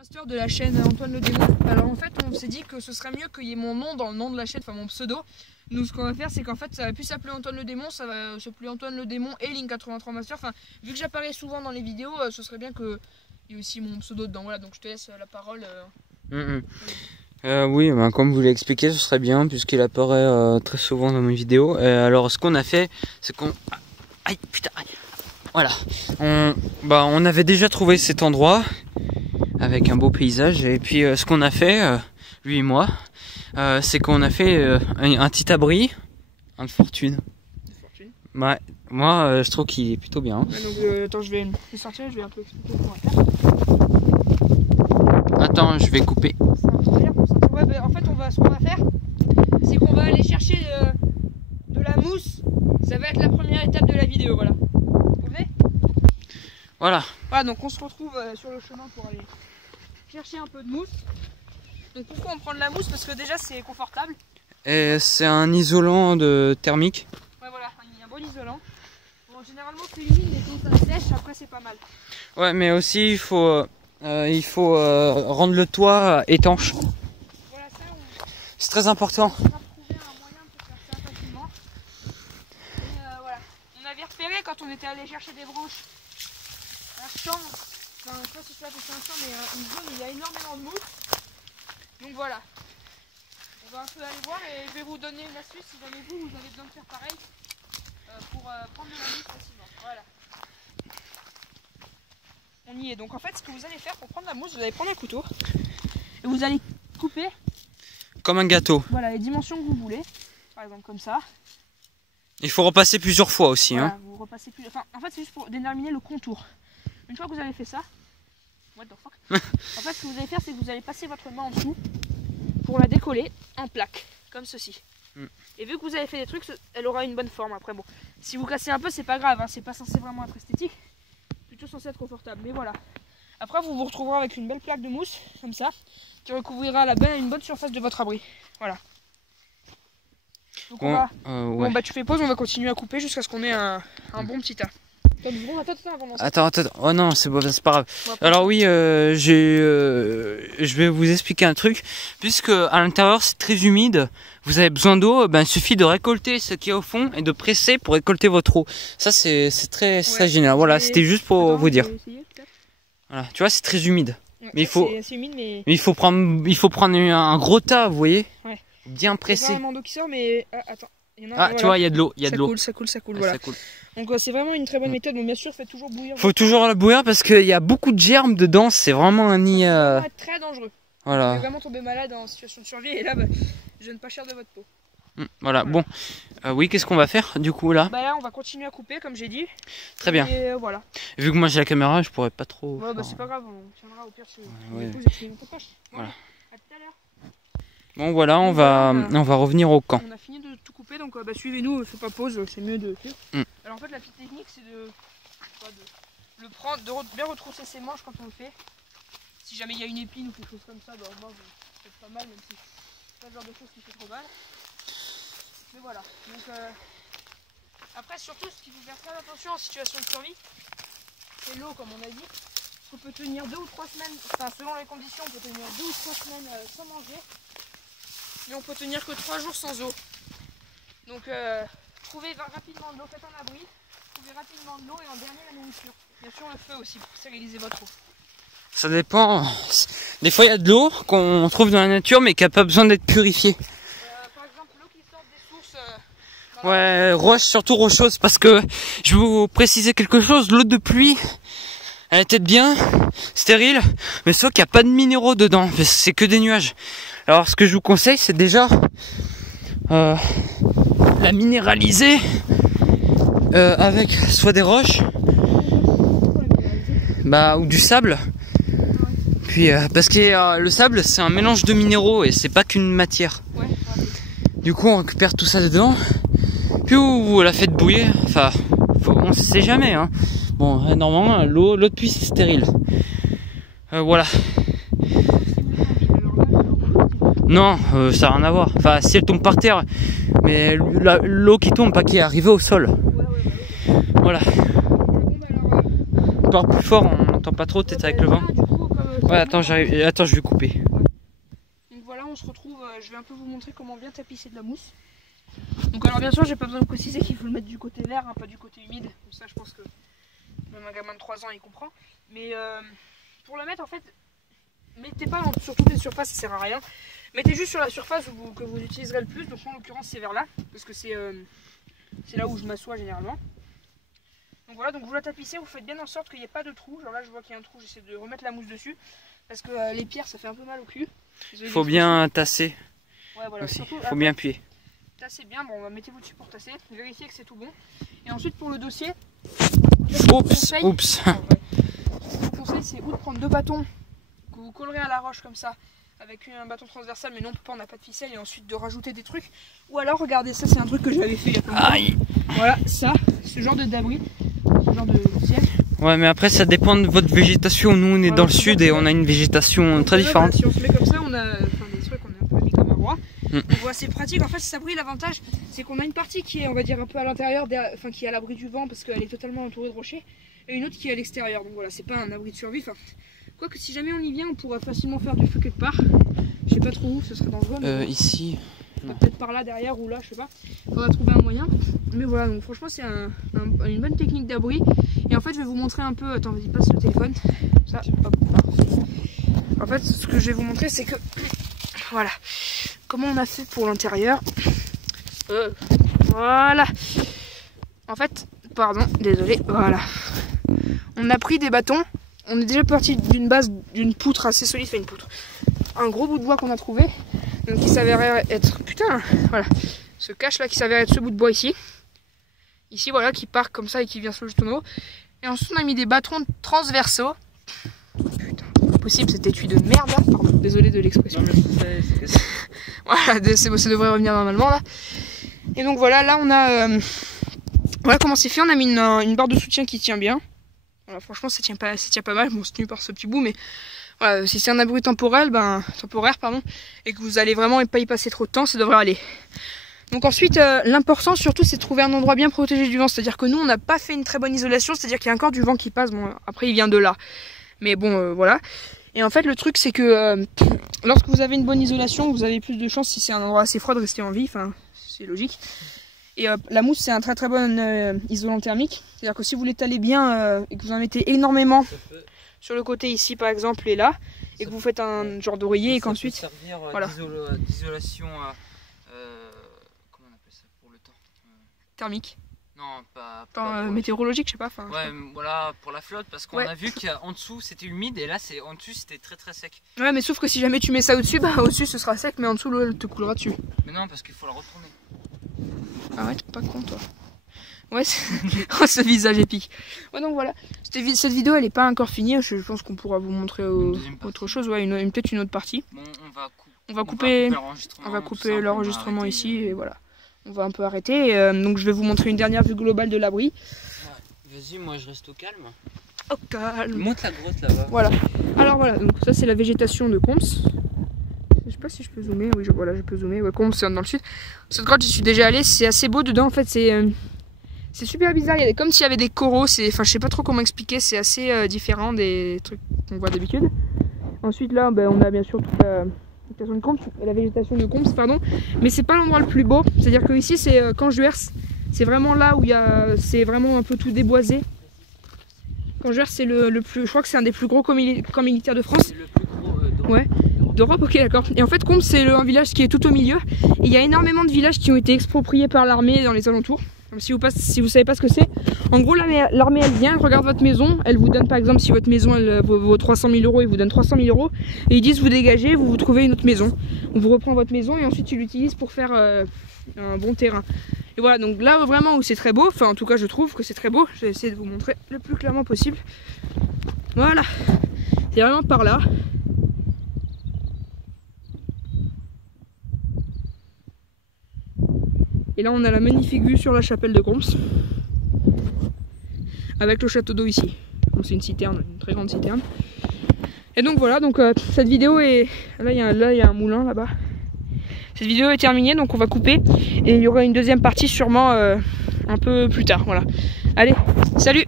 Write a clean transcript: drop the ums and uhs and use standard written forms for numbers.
Master de la chaîne Antoine le Démon. Alors en fait on s'est dit que ce serait mieux qu'il y ait mon nom dans le nom de la chaîne, enfin mon pseudo. Nous ce qu'on va faire c'est qu'en fait ça va plus s'appeler Antoine le Démon, ça va s'appeler Antoine le Démon et Link 83 Master. Enfin vu que j'apparais souvent dans les vidéos, ce serait bien qu'il y ait aussi mon pseudo dedans. Voilà, donc je te laisse la parole. Oui, ben, comme vous l'avez expliqué, ce serait bien puisqu'il apparaît très souvent dans mes vidéos. Alors ce qu'on a fait, c'est qu'on... Aïe, putain, aïe. Voilà, on avait déjà trouvé cet endroit avec un beau paysage et puis ce qu'on a fait, lui et moi, c'est qu'on a fait un petit abri, un de fortune. Ouais, moi je trouve qu'il est plutôt bien. Ouais, donc attends, je vais le sortir, je vais un peu expliquer comment on va faire. Attends, je vais couper. Ouais, bah, en fait ce qu'on va faire, c'est qu'on va aller chercher de la mousse. Ça va être la première étape de la vidéo, voilà. Voilà. Voilà, donc on se retrouve sur le chemin pour aller chercher un peu de mousse. Donc pourquoi on prend de la mousse? Parce que déjà c'est confortable. Et c'est un isolant thermique. Ouais, voilà, un bon isolant. Bon, généralement c'est humide, mais quand ça sèche, après c'est pas mal. Ouais, mais aussi il faut rendre le toit étanche. Voilà, ça c'est très important. On va trouver un moyen de faire ça facilement. Et voilà. On avait repéré quand on était allé chercher des branches. Un champ, enfin je sais pas si c'est un champ, mais une zone où il y a énormément de mousse. Donc voilà, on va un peu aller voir et je vais vous donner une astuce si jamais vous avez besoin de faire pareil pour prendre de la mousse facilement. Voilà. On y est. Donc en fait ce que vous allez faire pour prendre la mousse, vous allez prendre un couteau et vous allez couper comme un gâteau. Voilà les dimensions que vous voulez, par exemple comme ça. Il faut repasser plusieurs fois aussi. Voilà, hein. vous repassez plus. Enfin, en fait c'est juste pour déterminer le contour. Une fois que vous avez fait ça, what the fuck. En fait ce que vous allez faire c'est que vous allez passer votre main en dessous pour la décoller en plaque, comme ceci. Et vu que vous avez fait des trucs, elle aura une bonne forme. Après bon, si vous cassez un peu c'est pas grave, hein, c'est pas censé vraiment être esthétique, plutôt censé être confortable, mais voilà. Après vous vous retrouverez avec une belle plaque de mousse, comme ça, qui recouvrira une bonne surface de votre abri. Voilà. Donc ouais. Bon bah tu fais pause, on va continuer à couper jusqu'à ce qu'on ait un bon petit tas. Attends, oh non, c'est bon, c'est pas grave. Alors oui, je vais vous expliquer un truc. Puisque à l'intérieur c'est très humide, vous avez besoin d'eau, il suffit de récolter ce qu'il y a au fond et de presser pour récolter votre eau. Ça c'est très génial. Voilà, c'était juste pour vous dire. Voilà, tu vois, c'est très humide. Ouais, mais il faut prendre un gros tas, vous voyez. Ouais. Bien pressé. Il y a vraiment d'eau qui sort, mais attends. Tu vois, il y a de l'eau, Ça coule, ouais, voilà. Ça coule. Donc c'est vraiment une très bonne méthode, mais bien sûr faites toujours bouillir. Faut toujours la bouillir parce qu'il y a beaucoup de germes dedans, c'est vraiment un nid. C'est très dangereux. Voilà. Vous pouvez vraiment tomber malade en situation de survie et là, je donne pas cher de votre peau. Voilà, bon. Oui, qu'est-ce qu'on va faire du coup là? Bah là, on va continuer à couper comme j'ai dit. Très bien. Et voilà. Vu que moi j'ai la caméra, je pourrais pas trop. Ouais, bah c'est pas grave, on tiendra au pire sur notre poche. Voilà. À tout à l'heure. Bon voilà, on va revenir au camp. On a fini de tout couper, donc suivez-nous, fais pas pause, c'est mieux de suivre. Alors en fait la petite technique c'est de le prendre, de bien retrousser ses manches quand on le fait. Si jamais il y a une épine ou quelque chose comme ça, bah au moins vous faites pas mal, même si c'est pas le genre de choses qui fait trop mal. Mais voilà, donc après surtout ce qu'il faut faire très attention en situation de survie, c'est l'eau comme on a dit. On peut tenir 2 ou 3 semaines, enfin selon les conditions on peut tenir 2 ou 3 semaines sans manger. Mais on peut tenir que 3 jours sans eau. Donc trouvez rapidement de l'eau, faites un abri, trouvez rapidement de l'eau et en dernier la nourriture. Bien sûr le feu aussi pour stériliser votre eau. Ça dépend. Des fois il y a de l'eau qu'on trouve dans la nature mais qui n'a pas besoin d'être purifiée. Par exemple l'eau qui sort des sources. Ouais, roche, surtout rocheuse, parce que je vais vous préciser quelque chose, l'eau de pluie, elle est peut-être bien stérile, mais sauf qu'il n'y a pas de minéraux dedans, c'est que des nuages. Alors ce que je vous conseille c'est déjà la minéraliser avec soit des roches ou du sable. Puis parce que le sable c'est un mélange de minéraux et c'est pas qu'une matière. Du coup on récupère tout ça dedans. Puis vous la faites bouillir. Enfin, on sait jamais. Hein. Bon, normalement l'eau de pluie c'est stérile. Voilà. Non, ça n'a rien à voir. Enfin, si elle tombe par terre, mais l'eau qui tombe, pas qui est arrivée au sol. Voilà. Parle plus fort, on n'entend pas trop, t'es avec le vent. Ouais, attends, j'arrive. Attends, je vais couper. Donc voilà, on se retrouve. Je vais un peu vous montrer comment bien tapisser de la mousse. Donc alors bien sûr, j'ai pas besoin de préciser qu'il faut le mettre du côté vert, hein, pas du côté humide. Comme ça, je pense que même un gamin de 3 ans il comprend. Mais pour la mettre, en fait, mettez pas sur toutes les surfaces, ça sert à rien. Mettez juste sur la surface que vous utiliserez le plus. Donc en l'occurrence, c'est vers là, parce que c'est là où je m'assois généralement. Donc voilà, donc vous la tapissez, vous faites bien en sorte qu'il n'y ait pas de trou. Genre là, je vois qu'il y a un trou, j'essaie de remettre la mousse dessus, parce que les pierres, ça fait un peu mal au cul. Il faut bien tasser. Ouais, voilà. Aussi. Il faut bien appuyer. Tassez bien, bon, mettez-vous dessus pour tasser, vérifiez que c'est tout bon. Et ensuite pour le dossier, oups. Je vous conseille, c'est ou de prendre 2 bâtons que vous collerez à la roche comme ça, avec un bâton transversal, mais non, on n'a pas de ficelle, et ensuite de rajouter des trucs. Ou alors, regardez, ça c'est un truc que j'avais fait il y a pas longtemps. Voilà, ça, ce genre d'abri, ce genre de ciel. Ouais, mais après ça dépend de votre végétation. Nous on est dans le sud et on a une végétation très différente. Bah, si on se met comme ça, on a des trucs, on est un peu mis comme un roi. Donc voilà, c'est pratique. En fait, cet abri, l'avantage, c'est qu'on a une partie qui est, on va dire, un peu à l'intérieur, enfin qui est à l'abri du vent parce qu'elle est totalement entourée de rochers, et une autre qui est à l'extérieur. Donc voilà, c'est pas un abri de survie. Enfin, quoique si jamais on y vient, on pourra facilement faire du feu quelque part. Je sais pas trop où, ce serait dangereux. Ici. Peut-être par là, derrière ou là, je sais pas. Faudra trouver un moyen. Mais voilà, donc franchement, c'est une bonne technique d'abri. Et en fait, je vais vous montrer un peu. Attends, vas-y, passe le téléphone. Ça, hop, parfait. En fait, ce que je vais vous montrer, c'est que. Voilà. Comment on a fait pour l'intérieur. Voilà. En fait, pardon, désolé. Voilà. On a pris des bâtons. On est déjà parti d'une base, d'une poutre assez solide. Enfin, une poutre. Un gros bout de bois qu'on a trouvé. Donc, qui s'avérait être. Putain, voilà. Ce cache là qui s'avère être ce bout de bois ici. Ici, voilà, qui part comme ça et qui vient sur le tonneau. Et ensuite, on a mis des bâtons transversaux. Putain, pas possible cet étui de merde là. Pardon, désolé de l'expression. Voilà, ça devrait revenir normalement là. Et donc voilà, là on a. Voilà comment c'est fait. On a mis une barre de soutien qui tient bien. Voilà, franchement, ça tient pas mal. Bon, c'est tenu par ce petit bout, mais voilà, si c'est un abri temporaire, et que vous allez vraiment pas y passer trop de temps, ça devrait aller. Donc ensuite, l'important surtout, c'est de trouver un endroit bien protégé du vent. C'est-à-dire que nous, on n'a pas fait une très bonne isolation. C'est-à-dire qu'il y a encore du vent qui passe. Bon, après, il vient de là. Mais bon, voilà. Et en fait, le truc, c'est que lorsque vous avez une bonne isolation, vous avez plus de chances, si c'est un endroit assez froid, de rester en vie. Enfin, c'est logique. Et la mousse, c'est un très très bon isolant thermique. C'est-à-dire que si vous l'étalez bien et que vous en mettez énormément sur le côté ici, par exemple, et là, et que vous faites un genre d'oreiller et qu'ensuite... Ça peut servir voilà. d'isolation... comment on appelle ça pour le temps thermique. Non, pas météorologique, je sais pas. Ouais, voilà, pour la flotte, parce qu'on a vu qu'en dessous c'était humide et là en dessus c'était très très sec. Ouais, mais sauf que si jamais tu mets ça au-dessus, bah au-dessus ce sera sec, mais en dessous l'eau elle te coulera dessus. Mais non, parce qu'il faut la retourner. Arrête, pas con toi. Ouais, oh, ce visage épique. Ouais, donc voilà, cette vidéo elle est pas encore finie, je pense qu'on pourra vous montrer autre chose, ouais, peut-être une autre partie. Bon, on va couper l'enregistrement ici et voilà. On va un peu arrêter, donc je vais vous montrer une dernière vue globale de l'abri. Ouais. Vas-y, moi je reste au calme. Au calme. Monte la grotte là-bas. Voilà. Alors voilà, donc ça c'est la végétation de Comps. Je sais pas si je peux zoomer, oui voilà, je peux zoomer. Ouais, Comps c'est dans le sud. Cette grotte j'y suis déjà allé, c'est assez beau dedans en fait, c'est super bizarre, il y a comme s'il y avait des coraux, enfin je sais pas trop comment expliquer, c'est assez différent des trucs qu'on voit d'habitude. Ensuite là, on a bien sûr toute la végétation de Comps, pardon, mais c'est pas l'endroit le plus beau, c'est-à-dire que ici c'est Canjuers, c'est vraiment là où c'est vraiment un peu tout déboisé. Canjuers c'est le plus, je crois que c'est un des plus gros camps militaires de France. C'est le plus gros d'Europe. Ouais, d'Europe, ok d'accord. Et en fait Comps c'est un village qui est tout au milieu, et il y a énormément de villages qui ont été expropriés par l'armée dans les alentours. Si vous savez pas ce que c'est, en gros l'armée elle vient, elle regarde votre maison, elle vous donne par exemple si votre maison elle vaut 300 000 €, ils vous donnent 300 000 € et ils disent vous dégagez, vous trouvez une autre maison. On vous reprend votre maison et ensuite ils l'utilisent pour faire un bon terrain. Et voilà, donc là vraiment où c'est très beau, enfin en tout cas je trouve que c'est très beau, je vais essayer de vous montrer le plus clairement possible. Voilà, c'est vraiment par là. Et là on a la magnifique vue sur la chapelle de Comps. Avec le château d'eau ici. C'est une citerne, une très grande citerne. Et donc voilà, donc cette vidéo est... Là il y a un moulin là-bas. Cette vidéo est terminée, donc on va couper. Et il y aura une deuxième partie sûrement un peu plus tard. Voilà. Allez, salut!